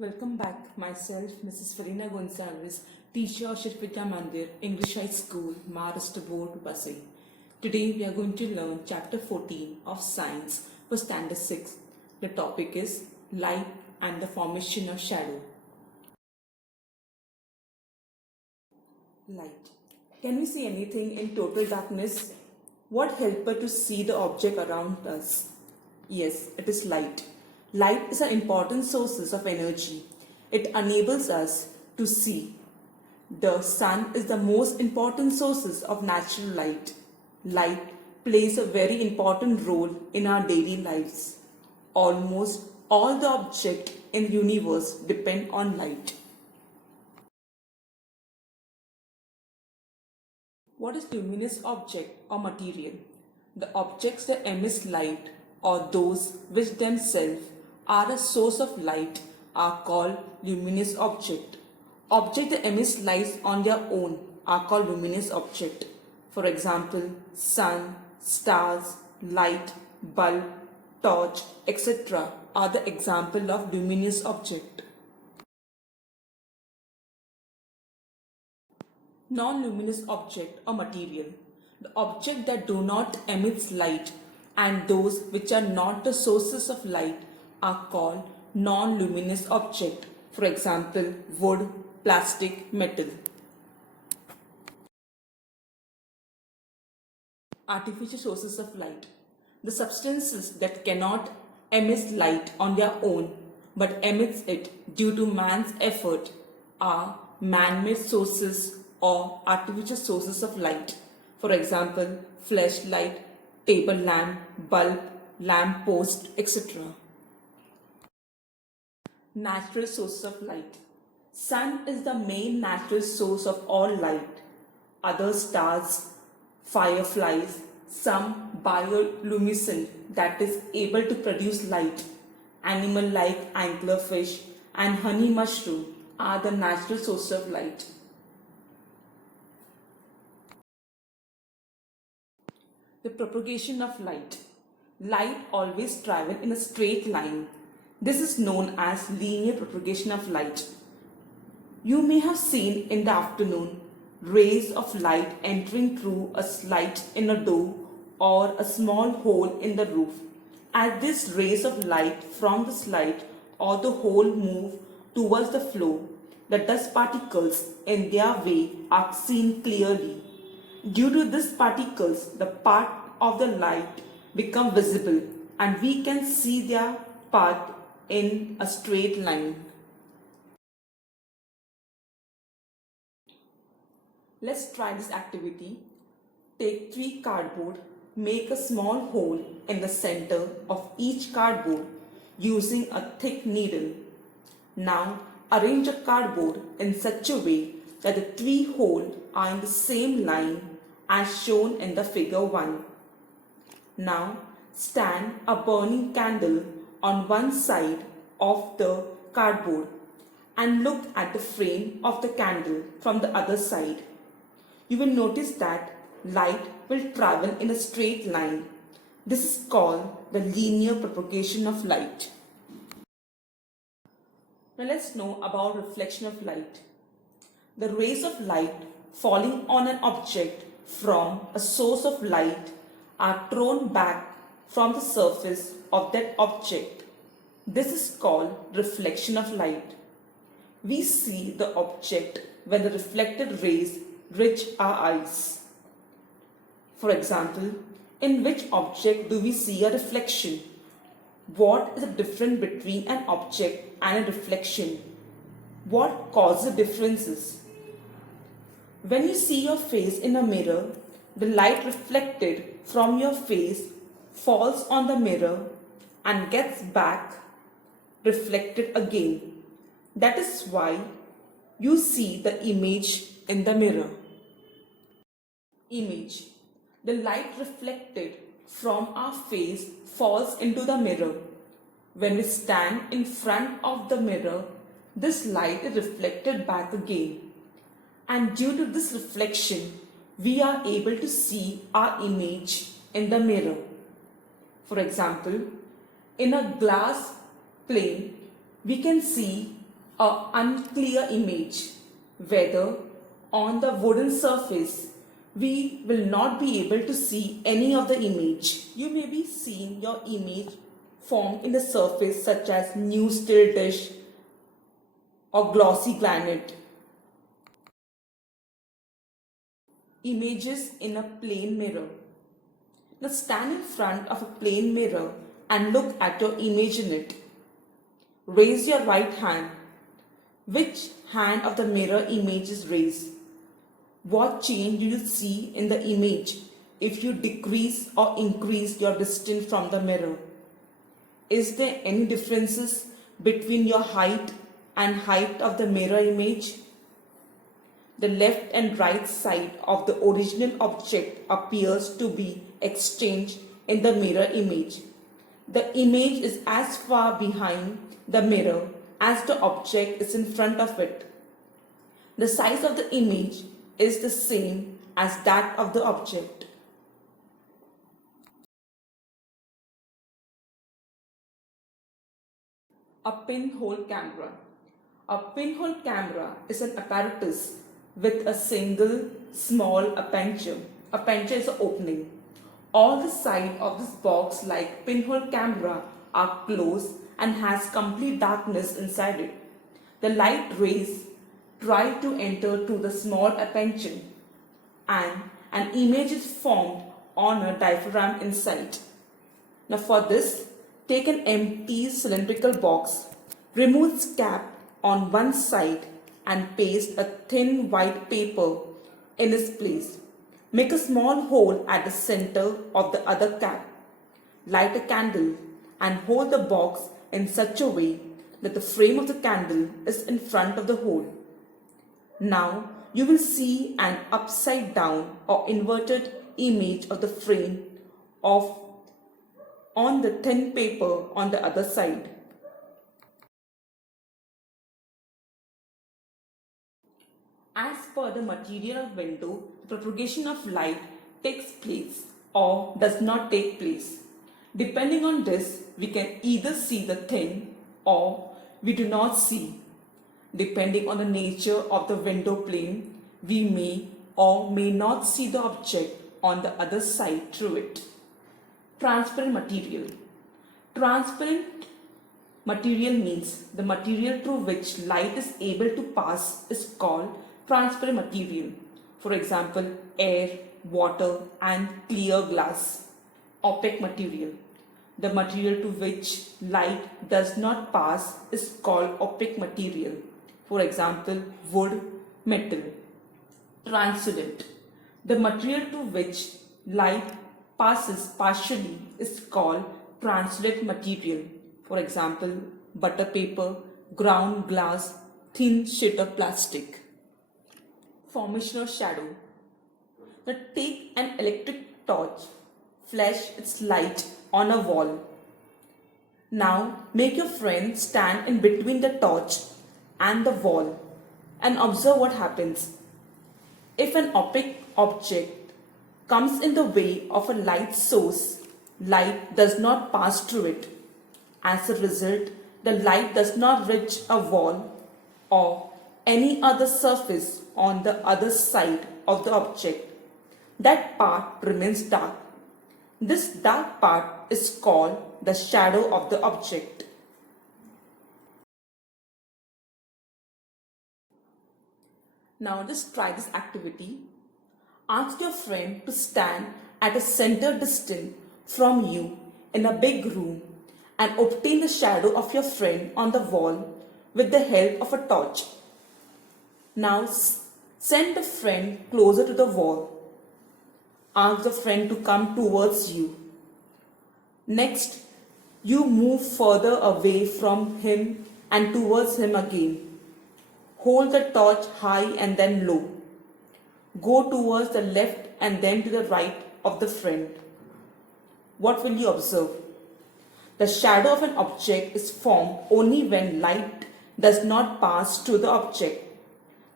Welcome back. Myself, Mrs. Felina Gonsalves, teacher of Shirpita Mandir, English High School, Maharashtra Board, Basel. Today we are going to learn chapter 14 of Science for Standard 6. The topic is Light and the Formation of Shadow. Light. Can we see anything in total darkness? What helps us to see the object around us? Yes, it is light. Light is an important source of energy. It enables us to see. The sun is the most important source of natural light. Light plays a very important role in our daily lives. Almost all the objects in the universe depend on light. What is luminous object or material? The objects that emit light or those which themselves are a source of light are called luminous object. Objects that emit light on their own are called luminous object. For example, sun, stars, light, bulb, torch, etc. are the example of luminous object. Non-luminous object or material. The objects that do not emit light and those which are not the sources of light are called non-luminous object. For example, wood, plastic, metal. Artificial sources of light. The substances that cannot emit light on their own but emits it due to man's effort are man-made sources or artificial sources of light. For example, flashlight, table lamp, bulb, lamp post, etc. Natural sources of light. Sun is the main natural source of all light. Other stars, fireflies, some bioluminescent that is able to produce light. Animal like anglerfish and honey mushroom are the natural sources of light. The propagation of light. Light always travels in a straight line. This is known as linear propagation of light. You may have seen in the afternoon rays of light entering through a slit in a door or a small hole in the roof. As these rays of light from the slit or the hole move towards the floor, the dust particles in their way are seen clearly. Due to these particles, the part of the light become visible and we can see their path in a straight line. Let's try this activity. Take 3 cardboard, make a small hole in the center of each cardboard using a thick needle. Now arrange a cardboard in such a way that the 3 holes are in the same line as shown in the figure 1. Now stand a burning candle on one side of the cardboard and look at the frame of the candle from the other side. You will notice that light will travel in a straight line. This is called the linear propagation of light. Now let's know about reflection of light. The rays of light falling on an object from a source of light are thrown back from the surface of that object. This is called reflection of light. We see the object when the reflected rays reach our eyes. For example, in which object do we see a reflection? What is the difference between an object and a reflection? What causes the differences? When you see your face in a mirror, the light reflected from your face falls on the mirror and gets back reflected again. That is why you see the image in the mirror. Image. The light reflected from our face falls into the mirror. When we stand in front of the mirror, this light is reflected back again. And due to this reflection, we are able to see our image in the mirror. For example, in a glass plane, we can see an unclear image, whether on the wooden surface, we will not be able to see any of the image. You may be seeing your image formed in the surface such as new steel dish or glossy granite. Images in a plane mirror. Now stand in front of a plane mirror and look at your image in it. Raise your right hand. Which hand of the mirror image is raised? What change do you see in the image if you decrease or increase your distance from the mirror? Is there any differences between your height and height of the mirror image? The left and right side of the original object appears to be exchanged in the mirror image. The image is as far behind the mirror as the object is in front of it. The size of the image is the same as that of the object. A pinhole camera. A pinhole camera is an apparatus with a single small aperture. Aperture is an opening. All the sides of this box like pinhole camera are closed and has complete darkness inside it. The light rays try to enter through the small aperture and an image is formed on a diaphragm inside. Now for this, take an empty cylindrical box, remove its cap on one side and paste a thin white paper in its place. Make a small hole at the center of the other cap. Light a candle and hold the box in such a way that the frame of the candle is in front of the hole. Now you will see an upside down or inverted image of the frame on the thin paper on the other side. As per the material of window, the propagation of light takes place or does not take place. Depending on this, we can either see the thing or we do not see. Depending on the nature of the window plane, we may or may not see the object on the other side through it. Transparent material. Transparent material means the material through which light is able to pass is called transparent material. For example, air, water and clear glass. Opaque material. The material to which light does not pass is called opaque material. For example, wood, metal. Translucent. The material to which light passes partially is called translucent material. For example, butter paper, ground glass, thin sheet of plastic. Formation of shadow. Now take an electric torch, flash its light on a wall. Now make your friend stand in between the torch and the wall and observe what happens. If an opaque object comes in the way of a light source, light does not pass through it. As a result, the light does not reach a wall or any other surface on the other side of the object. That part remains dark. This dark part is called the shadow of the object. Now just try this activity. Ask your friend to stand at a center distance from you in a big room and obtain the shadow of your friend on the wall with the help of a torch. Now send the friend closer to the wall. Ask the friend to come towards you. Next, you move further away from him and towards him again. Hold the torch high and then low. Go towards the left and then to the right of the friend. What will you observe? The shadow of an object is formed only when light does not pass through the object.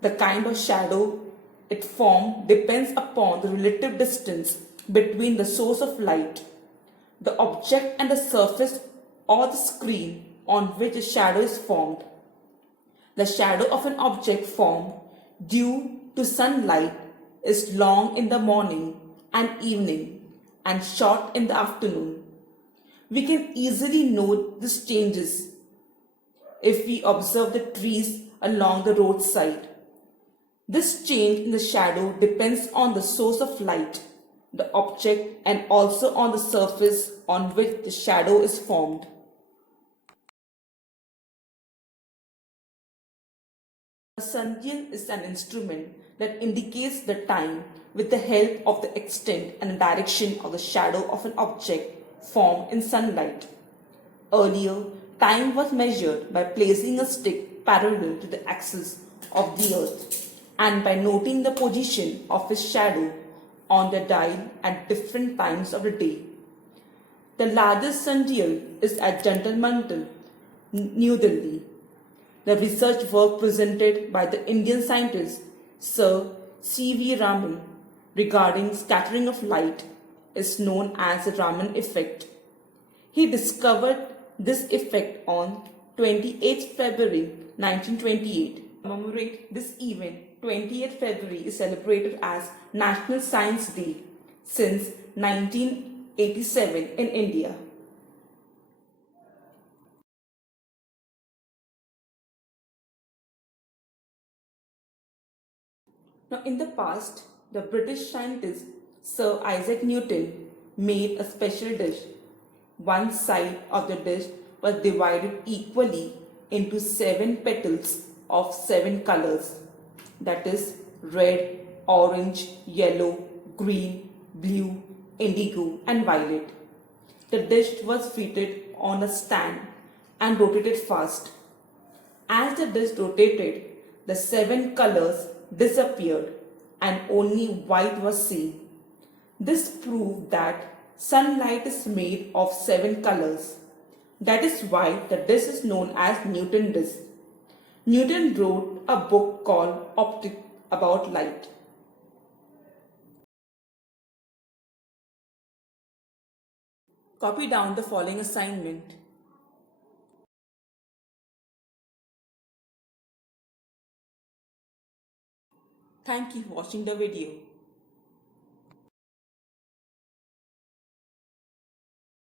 The kind of shadow it forms depends upon the relative distance between the source of light, the object and the surface or the screen on which the shadow is formed. The shadow of an object formed due to sunlight is long in the morning and evening and short in the afternoon. We can easily note these changes if we observe the trees along the roadside. This change in the shadow depends on the source of light, the object, and also on the surface on which the shadow is formed. A sundial is an instrument that indicates the time with the help of the extent and direction of the shadow of an object formed in sunlight. Earlier, time was measured by placing a stick parallel to the axis of the earth and by noting the position of its shadow on the dial at different times of the day. The largest sundial is at Jantar New Delhi. The research work presented by the Indian scientist Sir C.V. Raman regarding scattering of light is known as the Raman effect. He discovered this effect on 28th February 1928. To commemorate this event, 28th February is celebrated as National Science Day since 1987 in India. Now, in the past, the British scientist Sir Isaac Newton made a special dish. One side of the dish was divided equally into 7 petals of 7 colors, that is, red, orange, yellow, green, blue, indigo, and violet. The dish was fitted on a stand and rotated fast. As the dish rotated, the 7 colors disappeared and only white was seen. This proved that sunlight is made of 7 colors. That is why the dish is known as Newton dish. Newton wrote a book called Optic about light. Copy down the following assignment. Thank you for watching the video.